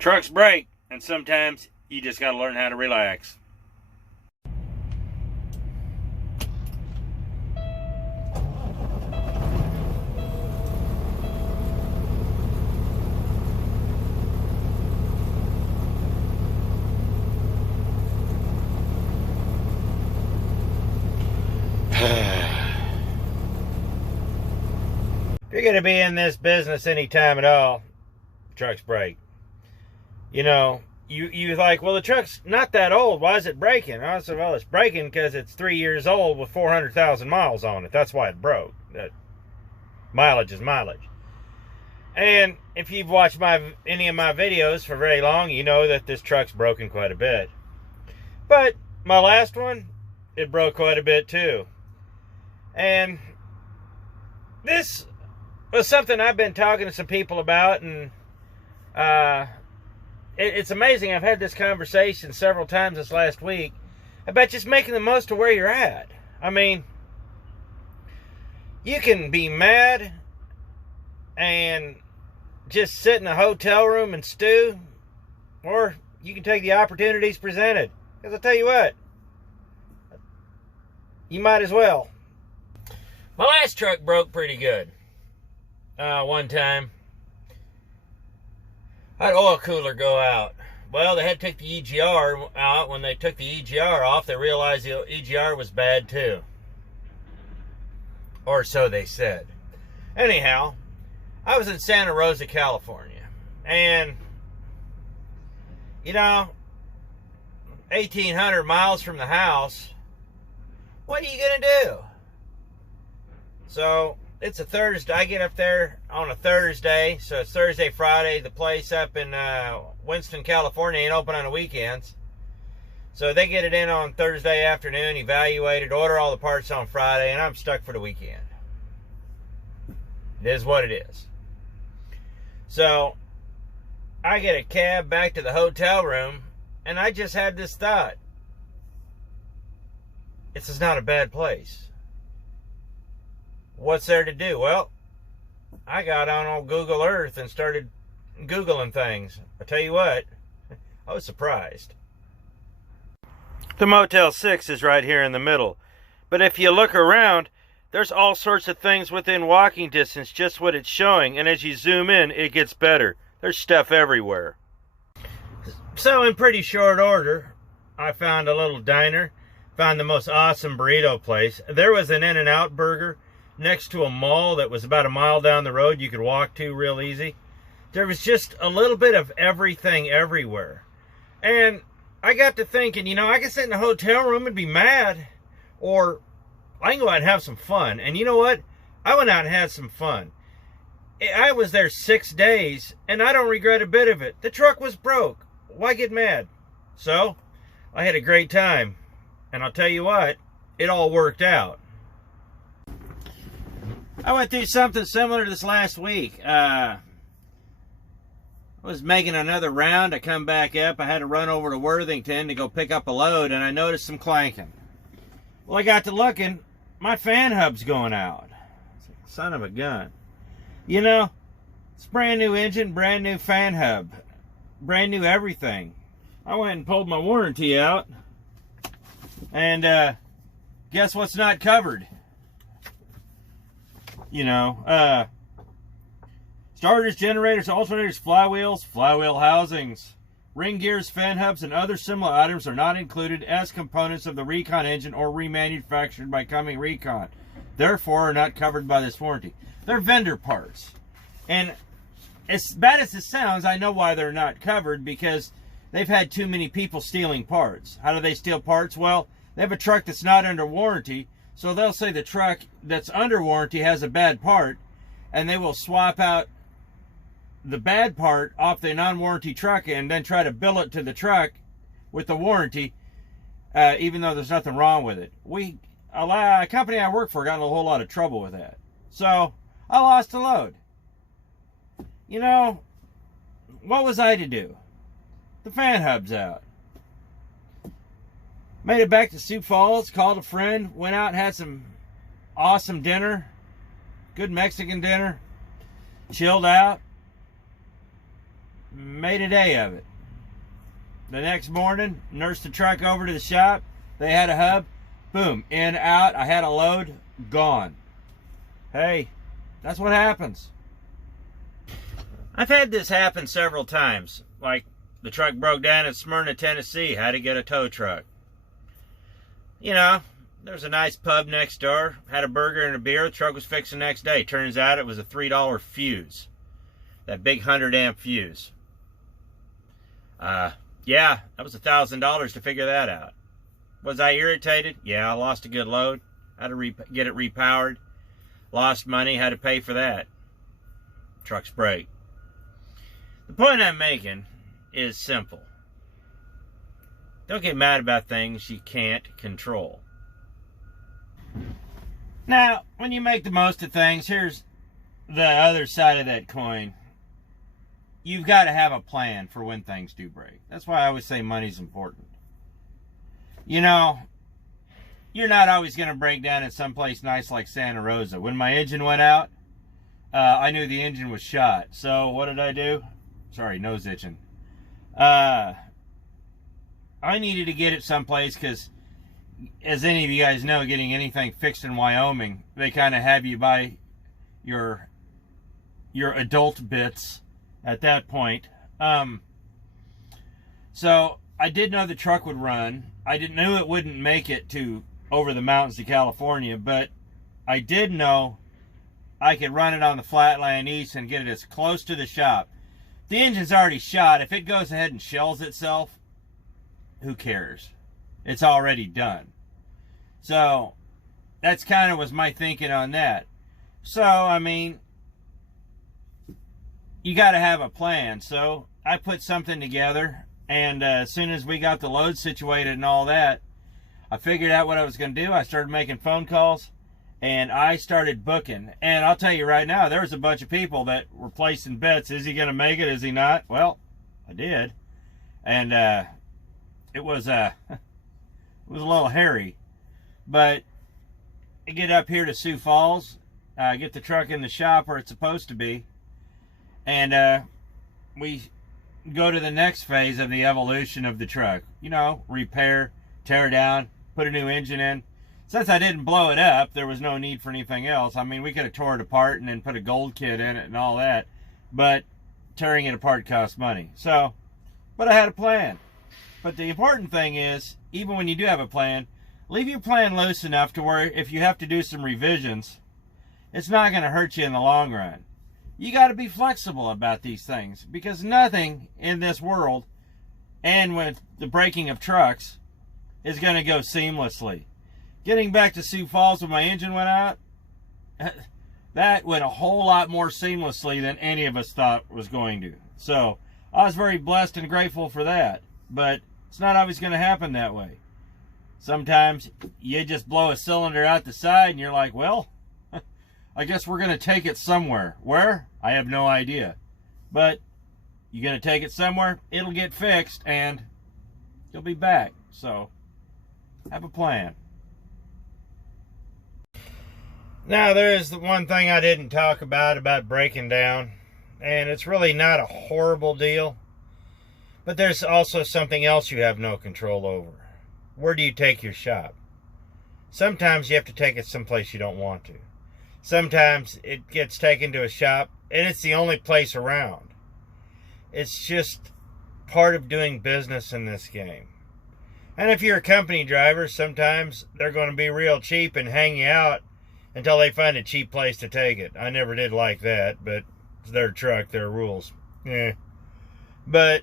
Trucks break, and sometimes you just got to learn how to relax. If you're going to be in this business anytime at all, trucks break. You know, you're like, well, the truck's not that old. Why is it breaking? I said, well, it's breaking because it's 3 years old with 400,000 miles on it. That's why it broke. That mileage is mileage. And if you've watched any of my videos for very long, you know that this truck's broken quite a bit. But my last one, it broke quite a bit too. And this was something I've been talking to some people about, and it's amazing. I've had this conversation several times this last week about just making the most of where you're at. I mean, you can be mad and just sit in a hotel room and stew, or you can take the opportunities presented. Because I'll tell you what, you might as well. My last truck broke pretty good. One time, I had an oil cooler go out. Well, they had to take the EGR out. When they took the EGR off, they realized the EGR was bad too. Or so they said. Anyhow, I was in Santa Rosa, California. And, you know, 1,800 miles from the house, what are you going to do? So, it's a Thursday. I get up there on a Thursday. So it's Thursday, Friday. The place up in Winston, California ain't open on the weekends. So they get it in on Thursday afternoon, evaluate it, order all the parts on Friday, and I'm stuck for the weekend. It is what it is. So I get a cab back to the hotel room, and I just had this thought. This is not a bad place. What's there to do? Well, I got on Google Earth and started Googling things. I tell you what, I was surprised. The Motel 6 is right here in the middle. But if you look around, there's all sorts of things within walking distance, just what it's showing. And as you zoom in, it gets better. There's stuff everywhere. So in pretty short order, I found a little diner, found the most awesome burrito place. There was an In-N-Out burger next to a mall that was about a mile down the road you could walk to real easy. There was just a little bit of everything everywhere. And I got to thinking, you know, I could sit in a hotel room and be mad, or I can go out and have some fun. And you know what? I went out and had some fun. I was there 6 days, and I don't regret a bit of it. The truck was broke. Why get mad? So, I had a great time. And I'll tell you what, it all worked out. I went through something similar to this last week. I was making another round. I come back up. I had to run over to Worthington to go pick up a load, and I noticed some clanking. Well, I got to looking. My fan hub's going out. Son of a gun. You know, it's brand new engine, brand new fan hub, brand new everything. I went and pulled my warranty out, and guess what's not covered? You know, starters, generators, alternators, flywheels, flywheel housings, ring gears, fan hubs, and other similar items are not included as components of the Recon engine or remanufactured by Cumming Recon. Therefore, are not covered by this warranty. They're vendor parts. And as bad as it sounds, I know why they're not covered, because they've had too many people stealing parts. How do they steal parts? Well, they have a truck that's not under warranty. So they'll say the truck that's under warranty has a bad part, and they will swap out the bad part off the non-warranty truck and then try to bill it to the truck with the warranty, even though there's nothing wrong with it. A company I work for got in a whole lot of trouble with that. So I lost a load. You know, what was I to do? The fan hub's out. Made it back to Sioux Falls, called a friend, went out and had some awesome dinner. Good Mexican dinner. Chilled out. made a day of it. The next morning, nursed the truck over to the shop. They had a hub. Boom, in, out. I had a load, gone. Hey, that's what happens. I've had this happen several times. Like, the truck broke down in Smyrna, Tennessee. Had to get a tow truck. You know, there's a nice pub next door. Had a burger and a beer. The truck was fixed the next day. Turns out it was a $3 fuse. That big 100-amp fuse. Yeah, that was $1,000 to figure that out. Was I irritated? Yeah, I lost a good load. Had to get it repowered. Lost money, had to pay for that. Truck's break. The point I'm making is simple. Don't get mad about things you can't control. Now, when you make the most of things, here's the other side of that coin. You've got to have a plan for when things do break. That's why I always say money's important. You know, you're not always going to break down in someplace nice like Santa Rosa. When my engine went out, I knew the engine was shot. So what did I do? Sorry, nose itching. I needed to get it someplace because, as any of you guys know, getting anything fixed in Wyoming, they kind of have you buy your adult bits at that point. So I did know the truck would run. I didn't know it wouldn't make it to over the mountains to California, but I did know I could run it on the Flatland East and get it as close to the shop. The engine's already shot. If it goes ahead and shells itself, who cares? It's already done. So that's kind of was my thinking on that. So, I mean, you got to have a plan. So I put something together, and as soon as we got the load situated and all that, I figured out what I was going to do. I started making phone calls, and I started booking. And I'll tell you right now, there was a bunch of people that were placing bets. Is he going to make it? Is he not? Well, I did. And it was a little hairy. But I get up here to Sioux Falls, get the truck in the shop where it's supposed to be, and we go to the next phase of the evolution of the truck. You know, repair, tear down, put a new engine in. Since I didn't blow it up, there was no need for anything else. I mean, we could have tore it apart and then put a gold kit in it and all that, but tearing it apart costs money. So, but I had a plan. But the important thing is, even when you do have a plan, leave your plan loose enough to where if you have to do some revisions, it's not going to hurt you in the long run. You got to be flexible about these things, because nothing in this world, and with the braking of trucks, is going to go seamlessly. Getting back to Sioux Falls when my engine went out, that went a whole lot more seamlessly than any of us thought was going to. So I was very blessed and grateful for that. But it's not always going to happen that way. Sometimes you just blow a cylinder out the side and you're like, well, I guess we're going to take it somewhere. Where? I have no idea. But you're going to take it somewhere, it'll get fixed, and you'll be back. So have a plan. Now, there is the one thing I didn't talk about breaking down, and it's really not a horrible deal. But there's also something else you have no control over. Where do you take your shop? Sometimes you have to take it someplace you don't want to. Sometimes it gets taken to a shop and it's the only place around. It's just part of doing business in this game. And if you're a company driver, sometimes they're going to be real cheap and hang you out until they find a cheap place to take it. I never did like that, but it's their truck, their rules. Yeah. But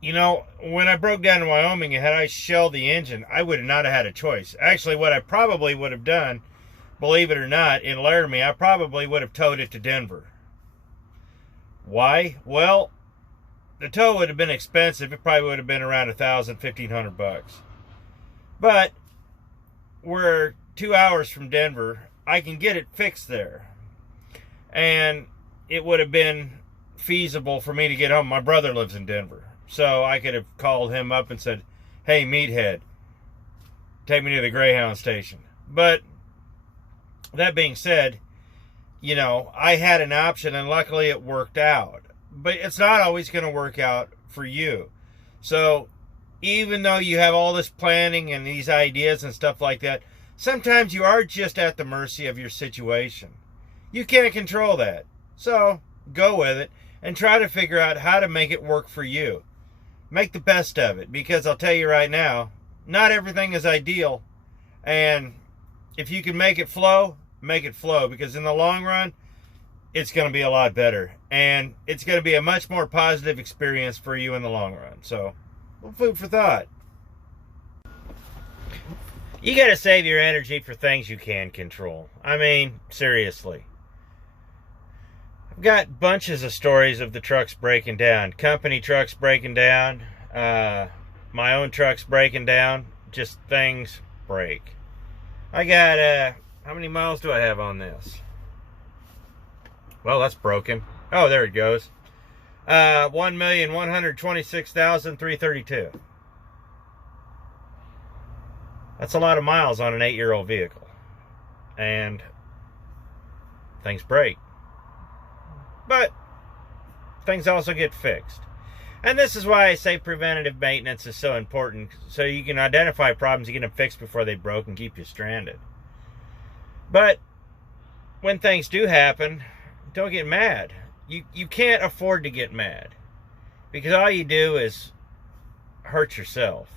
you know, when I broke down in Wyoming and had I shelled the engine, I would not have had a choice. Actually, what I probably would have done, believe it or not, in Laramie, I probably would have towed it to Denver. Why? Well, the tow would have been expensive. It probably would have been around $1,000, $1,500. But we're 2 hours from Denver. I can get it fixed there. And it would have been feasible for me to get home. My brother lives in Denver. So I could have called him up and said, hey, meathead, take me to the Greyhound station. But that being said, you know, I had an option and luckily it worked out. but it's not always going to work out for you. So even though you have all this planning and these ideas and stuff like that, sometimes you are just at the mercy of your situation. You can't control that. So go with it and try to figure out how to make it work for you. Make the best of it, because I'll tell you right now, not everything is ideal. And if you can make it flow, because in the long run, it's going to be a lot better. And it's going to be a much more positive experience for you in the long run. So, food for thought. You got to save your energy for things you can control. I mean, seriously. I've got bunches of stories of the trucks breaking down. Company trucks breaking down. My own trucks breaking down. Just things break. I got, how many miles do I have on this? Well, that's broken. Oh, there it goes. 1,126,332. That's a lot of miles on an 8-year-old vehicle. And things break. But things also get fixed. And this is why I say preventative maintenance is so important. So you can identify problems, you get them fixed before they broke and keep you stranded. But when things do happen, don't get mad. You can't afford to get mad. Because all you do is hurt yourself.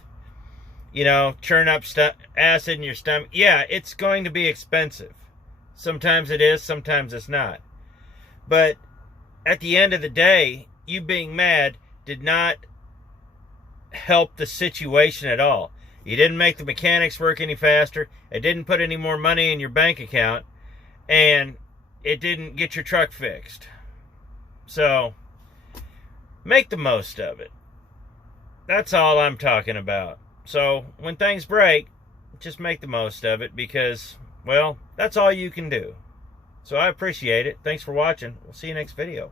You know, churn up acid in your stomach. Yeah, it's going to be expensive. Sometimes it is, sometimes it's not. But at the end of the day, you being mad did not help the situation at all. You didn't make the mechanics work any faster. It didn't put any more money in your bank account. And it didn't get your truck fixed. So, make the most of it. That's all I'm talking about. So, when things break, just make the most of it, because, well, that's all you can do. So I appreciate it. Thanks for watching. We'll see you next video.